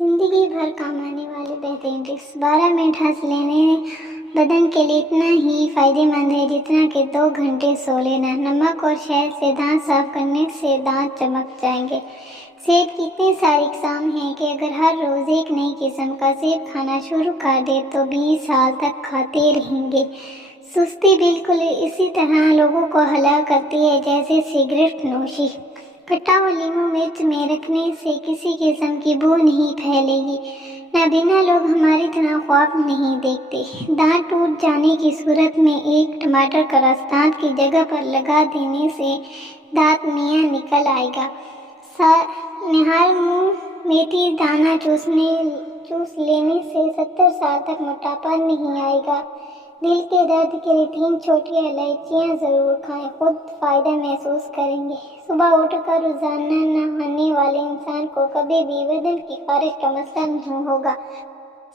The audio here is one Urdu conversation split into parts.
زندگی بھر کام آنے والے بہترین ٹپس 12 منٹ ہنس لینے بدن کے لیے اتنا ہی فائدہ مند ہے جتنا کہ 2 گھنٹے سو لینا۔ نمک اور شہد سے دانت صاف کرنے سے دانت چمک جائیں گے۔ سیب کی اتنی ساری اقسام ہیں کہ اگر ہر روز ایک نئی قسم کا سیب کھانا شروع کر دے تو 20 سال تک کھاتے رہیں گے۔ سستی بالکل اسی طرح لوگوں کو ہلاک کرتی ہے جیسے سگریٹ نوشی۔ کھٹا ہوا لیموں مرچ میں رکھنے سے کسی قسم کی بو نہیں پھیلے گی۔ نابینا لوگ ہماری طرح خواب نہیں دیکھتے۔ دانت ٹوٹ جانے کی صورت میں ایک ٹماٹر کا رس دانت کی جگہ پر لگا دینے سے دانت میاں نکل آئے گا۔ نہار منہ میتھی دانہ چوس لینے سے 70 سال تک موٹاپا نہیں آئے گا۔ دل کے درد کے لیے 3 چھوٹی الائچیاں ضرور کھائیں، خود فائدہ محسوس کریں گے۔ صبح اٹھ کر روزانہ نہانے والے انسان کو کبھی بھی بدن کی خارش کا مسئلہ نہیں ہوگا۔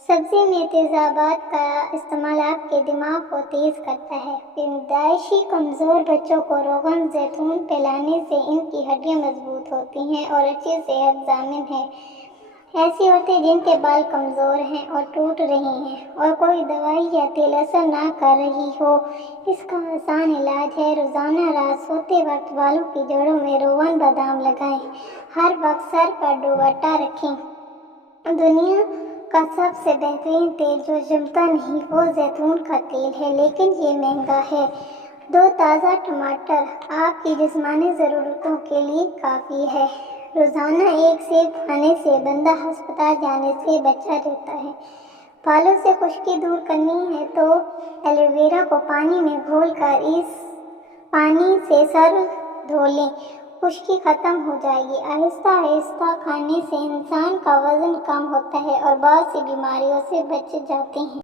سبزی میں تیزابات کا استعمال آپ کے دماغ کو تیز کرتا ہے۔ پیدائشی کمزور بچوں کو روغن زیتون پلانے سے ان کی ہڈیاں مضبوط ہوتی ہیں اور اچھی صحت ضامن ہے۔ ایسی عورتیں جن کے بال کمزور ہیں اور ٹوٹ رہے ہیں اور کوئی دوائی یا تیل اثر نہ کر رہی ہو، اس کا آسان علاج ہے روزانہ رات سوتے وقت بالوں کی جڑوں میں روغن بادام لگائیں۔ ہر وقت سر پر دوپٹہ رکھیں۔ دنیا کا سب سے بہترین تیل جو جمتا نہیں وہ زیتون کا تیل ہے، لیکن یہ مہنگا ہے۔ 2 تازہ ٹماٹر آپ کی جسمانی ضرورتوں کے لیے کافی ہے۔ روزانہ 1 سیب کھانے سے بندہ ہسپتال جانے سے بچا رہتا ہے۔ بالوں سے خشکی دور کرنی ہے تو ایلو ویرا کو پانی میں گھول کر اس پانی سے سر دھو لیں، خشکی ختم ہو جائے گی۔ آہستہ آہستہ کھانے سے انسان کا وزن کم ہوتا ہے اور بہت سی بیماریوں سے بچ جاتے ہیں۔